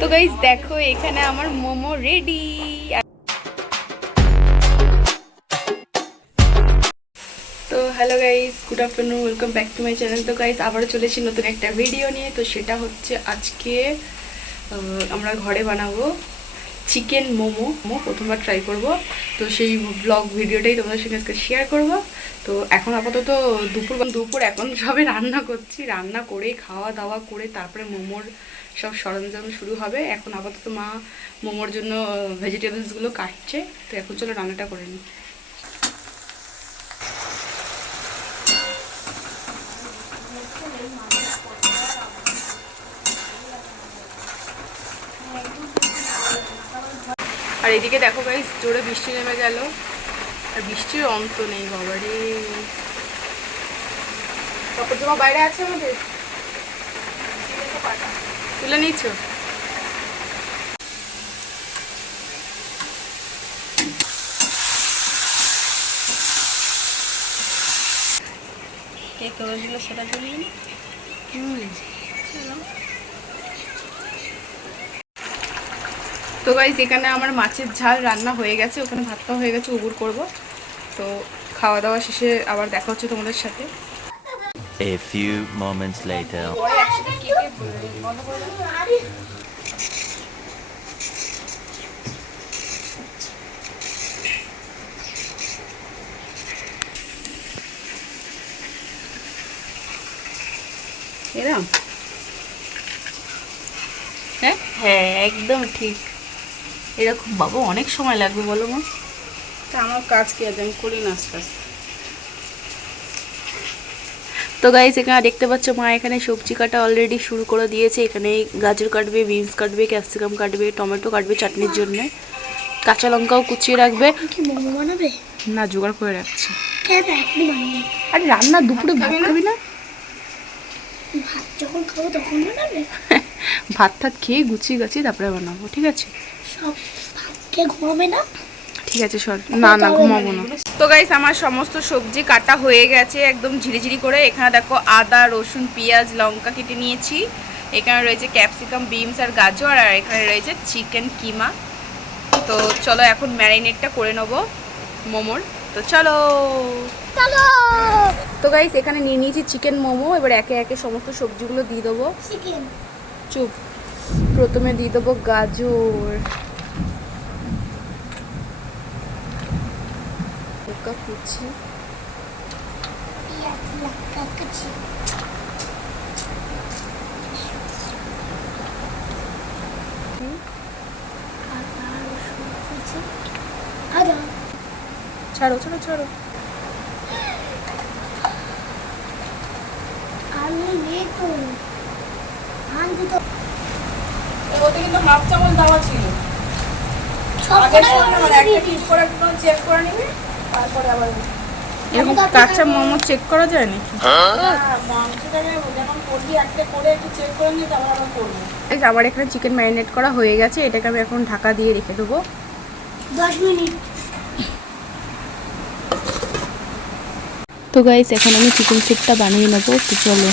তো গাইস দেখো এখানে আমার মোমো রেডি। তো hello guys, good afternoon, welcome back to my channel. তো গাইস আবারও চলেছি নতুন একটা ভিডিও নিয়ে। তো সেটা হচ্ছে আজকে আমরা ঘরে বানাবো চিকেন মোমো। প্রথমবার ট্রাই করব, তো সেই ব্লগ ভিডিওটাই তোমাদের সঙ্গে আজকে শেয়ার করব। তো এখন আপাতত দুপুর এখন সবে রান্না করছি, রান্না করে খাওয়া দাওয়া করে তারপরে মোমোর সব সরঞ্জাম শুরু হবে। এখন আপাতত মা মোমোর জন্য ভেজিটেবলসগুলো কাটছে। তো এখন চলো রান্নাটা করে নিই। আর এদিকে দেখো গাইস, জোরে বৃষ্টি নেমে গেল, আর বৃষ্টির অন্ত নেই বাবারে। কাপড় জামা বাইরে আছে আমাদের, তুলে নিচ্ছ? কে করে দিল সেটা বলবি না। তো গাইস এখানে আমার মাছের ঝাল রান্না হয়ে গেছে, ওখানে ভাতটাও হয়ে গেছে, উবুর করব। তো খাওয়া দাওয়া শেষে আবার দেখা হচ্ছে তোমাদের সাথে। A few moments later. এরকম? হ্যাঁ হ্যাঁ, একদম ঠিক এরকম। বাবা অনেক সময় লাগবে বলো মা? তা আমার কাজ কি আছে, আমি করি না আস্তে আস্তে। তো গাইস এখানে দেখতে পাচ্ছ মা এখানে সবজি কাটা অলরেডি শুরু করে দিয়েছে। এখানে গাজর কাটবে, বিনস কাটবে, ক্যাপসিকাম কাটবে, টমেটো কাটবে চাটনির জন্য, কাঁচা লঙ্কাও কুচিয়ে রাখবে। কি মোমো বানাবে? না, জোগাড় করে রাখছি। কেন এখনই বানাবে? আরে রান্না দুপুরে ভাত খাবি না? ভাত যখন খাবো তখন বানাবে? ভাত টাত খেয়ে গুছিয়ে গাছিয়ে তারপরে বানাবো, ঠিক আছে? সব ভাত খেয়ে ঘুমাবে না? ঠিক আছে সর, না না ঘুমাবো না। তো গাইস আমার সমস্ত সবজি কাটা হয়ে গেছে একদম ঝিরিঝিরি করে। এখানে দেখো আদা, রসুন, পেঁয়াজ, লঙ্কা কেটে নিয়েছি। এখানে রয়েছে ক্যাপসিকাম, বিনস আর গাজর, আর এখানে রয়েছে চিকেন কিমা। তো চলো এখন ম্যারিনেটটা করে নেবো মোমোর। তো চলো চলো। তো গাইস এখানে নিয়ে নিয়েছি চিকেন মোমো। এবার একে একে সমস্ত সবজিগুলো দিয়ে দেবো। চিকেন চুপ। প্রথমে দিয়ে দেবো গাজর, লঙ্কা কুচি, পেঁয়াজ লঙ্কা কুচি, আদা রসুন কুচি, আদা ছাড়ো ছাড়ো ছাড়ো। আমি নেই তো আনতে তো ওতে কিন্তু হাফ চামচ দেওয়া ছিল। সব চেক করে নিবি, তারপরে আবার এরকম কাঁচা মোমো চেক করা যায় নাকি? আবার এখানে চিকেন ম্যারিনেট করা হয়ে গেছে, এটাকে আমি এখন ঢাকা দিয়ে রেখে দেবো 10 মিনিট। তো গাইস এখন আমি চিকেন স্যুপটা বানিয়ে নেবো। তো চলো।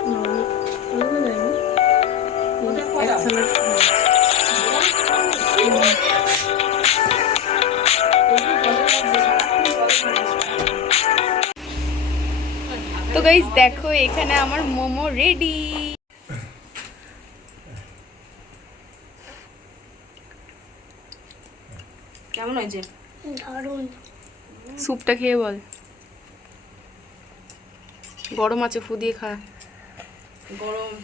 তো গাইস দেখো এখানে আমার মোমো রেডি। কেমন হয়েছে? দারুণ। স্যুপটা খেয়ে বল। গরম আছে, ফু দিয়ে খা। গরম।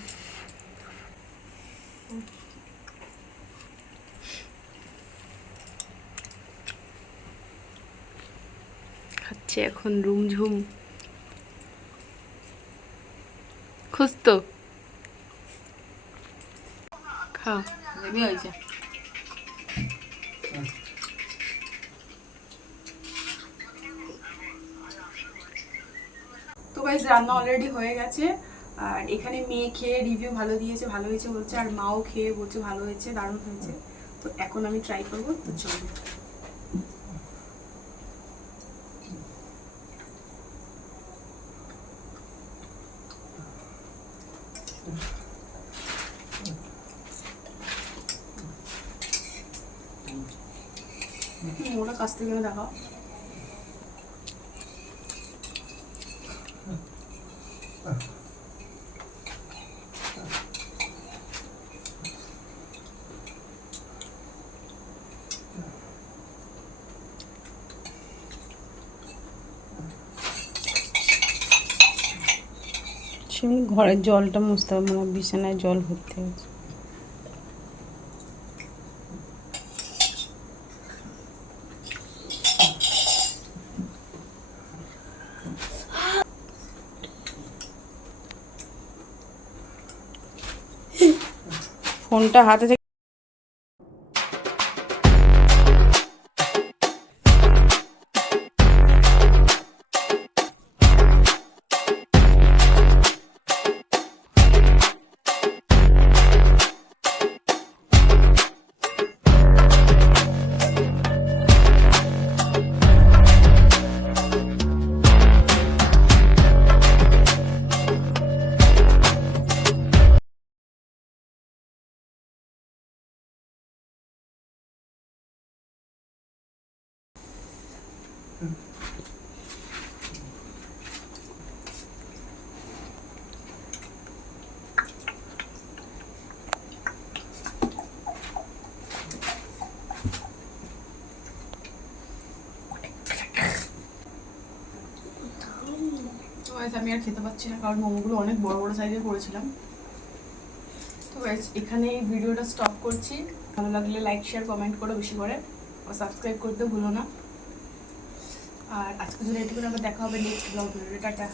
খাচ্ছে এখন রুমঝুম। খুঁজতো খাও। হেভি হয়েছে। তো গাইস রান্না অলরেডি হয়ে গেছে, আর এখানে মেয়ে খেয়ে রিভিউ ভালো দিয়েছে, ভালো হয়েছে বলছে, আর মাও খেয়ে বলছে ভালো হয়েছে, দারুণ হয়েছে। তো এখন আমি ট্রাই করবো, তো চলবে। ওটা কাছ থেকে দেখাও। ঘরের জলটা মুছতে হবে, মানে বিছানায় জল ভর্তি আছে। ফোনটা হাতে থেকে আমি আর খেতে পাচ্ছি না, কারণ মোমোগুলো অনেক বড় বড় সাইজের করেছিলাম। তো গাইস এখানে এই ভিডিওটা স্টপ করছি। ভালো লাগলে লাইক শেয়ার কমেন্ট করো বেশি করে, আর সাবস্ক্রাইব করতে ভুলো না। আর আজকে যদি এটুকু আবার দেখা হবে নেক্সট ব্লগ ভিডিও। টাটা।